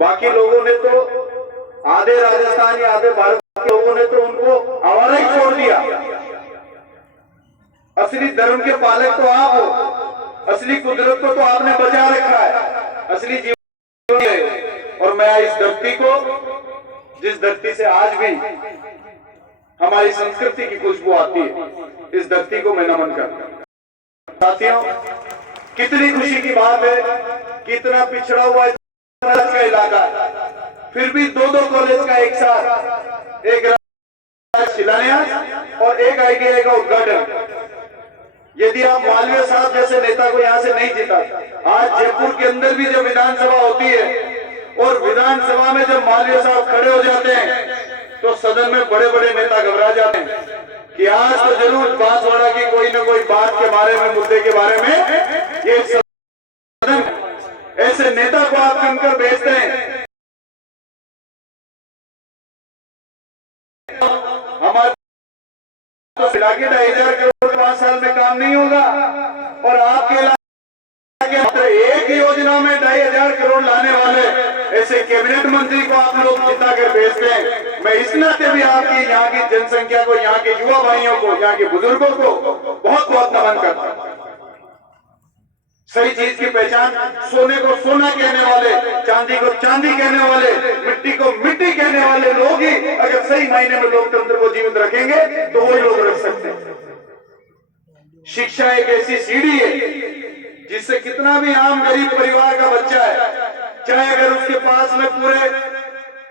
बाकी लोगों ने तो, आधे राजस्थानी आधे भारत के लोगों ने तो उनको आवारा ही छोड़ दिया। असली धर्म के पालक तो आप हो, असली कुदरत को तो आपने बचा रखा है, असली जीवन है। और मैं इस धरती को, जिस धरती से आज भी हमारी संस्कृति की खुशबू आती है, इस धरती को मैं नमन करता हूं। साथियों, कितनी खुशी की बात है, कितना पिछड़ा हुआ का इलाका है, फिर भी दो कॉलेज का एक साथ, एक शिलान्यास और एक ITI का उद्घाटन। यदि आप मालवीय साहब जैसे नेता को यहां से नहीं जीता, आज जयपुर के अंदर भी जब विधानसभा होती है और विधानसभा में जब मालवीय साहब खड़े हो जाते हैं तो सदन में बड़े बड़े नेता घबरा जाते हैं कि आज तो जरूर बांसवाड़ा की कोई ना कोई बात के बारे में, मुद्दे के बारे में ये सदन ऐसे नेता को आप चुनकर भेजते हैं। हमारे तो इलाके 2,000 करोड़ 5 साल में काम नहीं होगा और आपके इलाके मात्र एक योजना में 2,500 करोड़ लाने वाले ऐसे कैबिनेट मंत्री को आप लोग जिता कर भेजते हैं। मैं इस नाते भी आपकी यहाँ की जनसंख्या को, यहाँ के युवा भाइयों को, यहाँ के बुजुर्गों को बहुत बहुत नमन करता हूं। सही चीज की पहचान, सोने को सोना कहने वाले, चांदी को चांदी कहने वाले, मिट्टी को मिट्टी कहने वाले लोग ही अगर सही मायने में लोकतंत्र को जीवित रखेंगे तो वही लोग रख सकते हैं। शिक्षा एक ऐसी सीढ़ी है जिससे कितना भी आम गरीब परिवार का बच्चा है, चाहे अगर उसके पास में पूरे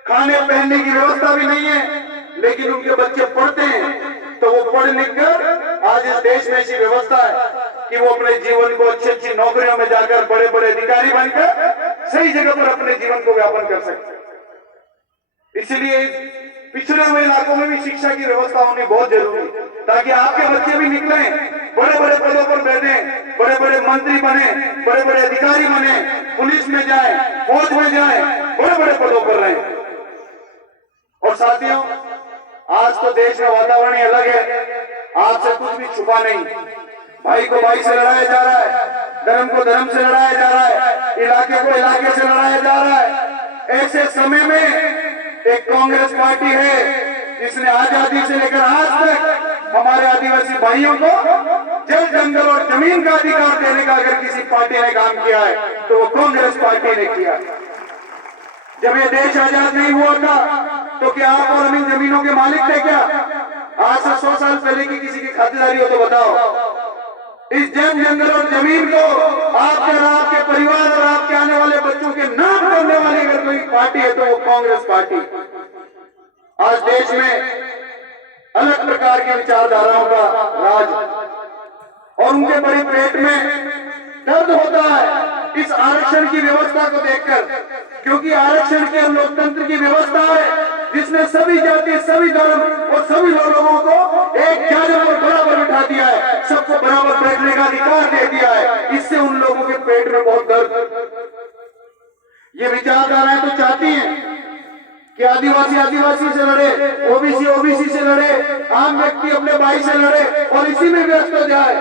खाने पहनने की व्यवस्था भी नहीं है, लेकिन उनके बच्चे पढ़ते हैं तो वो पढ़ लिख कर, आज इस देश में ऐसी व्यवस्था है कि वो अपने जीवन को अच्छी अच्छी नौकरियों में जाकर बड़े बड़े अधिकारी बनकर सही जगह पर अपने जीवन को व्यापन कर सकते हैं। इसलिए पिछड़े हुए इलाकों में भी शिक्षा की व्यवस्था होनी बहुत जरूरी है, ताकि आपके बच्चे भी निकले, बड़े बड़े पदों पर बैठे, बड़े बड़े मंत्री बने, बड़े बड़े अधिकारी बने, पुलिस में जाए, फौज में जाए, बड़े बड़े पदों पर रहे। और साथियों, आज तो देश में वातावरण ही अलग है, आपसे कुछ भी छुपा नहीं। भाई को भाई से लड़ाया जा रहा है, धर्म को धर्म से लड़ाया जा रहा है, इलाके को इलाके से लड़ाया जा रहा है। ऐसे समय में एक कांग्रेस पार्टी है जिसने आजादी से लेकर आज तक हमारे आदिवासी भाइयों को जल, जंगल और जमीन का अधिकार देने का अगर किसी पार्टी ने काम किया है तो वो कांग्रेस पार्टी ने किया। जब ये देश आजाद नहीं हुआ था तो क्या आप और हम इन जमीनों के मालिक थे क्या? आज से 100 साल पहले की किसी की खातिरदारी हो तो बताओ। इस जल, जंगल और जमीन को आपके और आपके परिवार और आपके आने वाले बच्चों के नाम करने वाली अगर कोई पार्टी है तो वो कांग्रेस पार्टी। आज देश में अलग प्रकार की विचारधाराओं का राज और उनके बड़े पेट में दर्द होता है इस आरक्षण की व्यवस्था को देखकर, क्योंकि आरक्षण की लोकतंत्र की व्यवस्था है जिसने सभी जाति, सभी धर्म और सभी लोगों को एक जादू पर बराबर बिठा दिया है, सबको बराबर बैठने का अधिकार दे दिया है। इससे उन लोगों के पेट में बहुत दर्द। ये विचारधाराएं तो चाहती हैं कि आदिवासी आदिवासी से लड़े, ओबीसी ओबीसी से लड़े, आम व्यक्ति अपने भाई से लड़े और इसी में व्यस्त हो जाए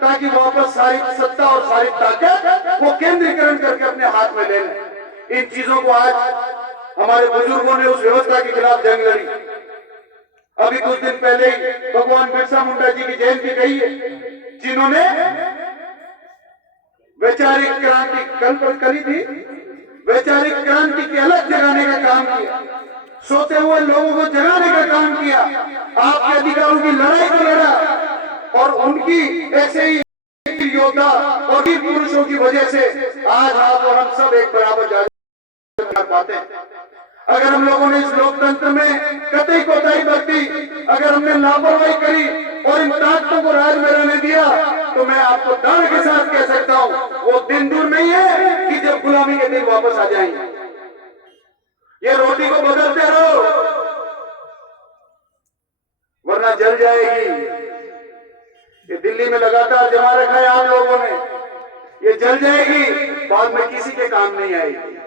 ताकि वापस सारी सत्ता और सारी ताकत वो केंद्रीकरण करके अपने हाथ में ले लें। इन चीजों को आज हमारे बुजुर्गों ने उस व्यवस्था के खिलाफ जंग लड़ी। अभी कुछ दिन पहले ही भगवान बिरसा मुंडा जी की जयंती गई है, जिन्होंने वैचारिक क्रांति कल करी थी, वैचारिक क्रांति की अलग जगाने का काम किया, सोते हुए लोगों को जगाने का काम किया, आपके अधिकारों की लड़ाई को लड़ा और उनकी ऐसे ही योद्धा और वीर पुरुषों की वजह से आज आप और हम सब एक बराबर कर पाते हैं। अगर हम लोगों ने इस लोकतंत्र में कतई कोताही बरती, अगर हमने लापरवाही करी और इन ताकतों को राज में रहने दिया तो मैं आपको दावे के साथ कह सकता हूं वो दिन दूर नहीं है कि जब गुलामी के दिन वापस आ जाएंगे। ये रोटी को बदलते रहो वरना जल जाएगी। ये दिल्ली में लगातार जमा रखा है आप लोगों ने, ये जल जाएगी, बाद में किसी के काम नहीं आएगी।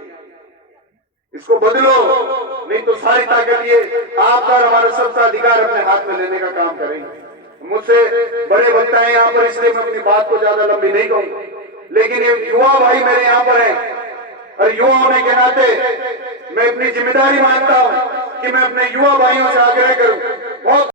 इसको बदलो, नहीं तो सारी ताकत ये आपका और हमारा सबका अधिकार अपने हाथ में लेने का काम करेंगे। मुझसे बड़े वक्ता हैं यहाँ पर, इसलिए मैं अपनी बात को ज्यादा लंबी नहीं कहूंगा, लेकिन ये युवा भाई मेरे यहाँ पर हैं, और युवा होने के नाते मैं अपनी जिम्मेदारी मानता हूं कि मैं अपने युवा भाइयों से आग्रह करूं, बहुत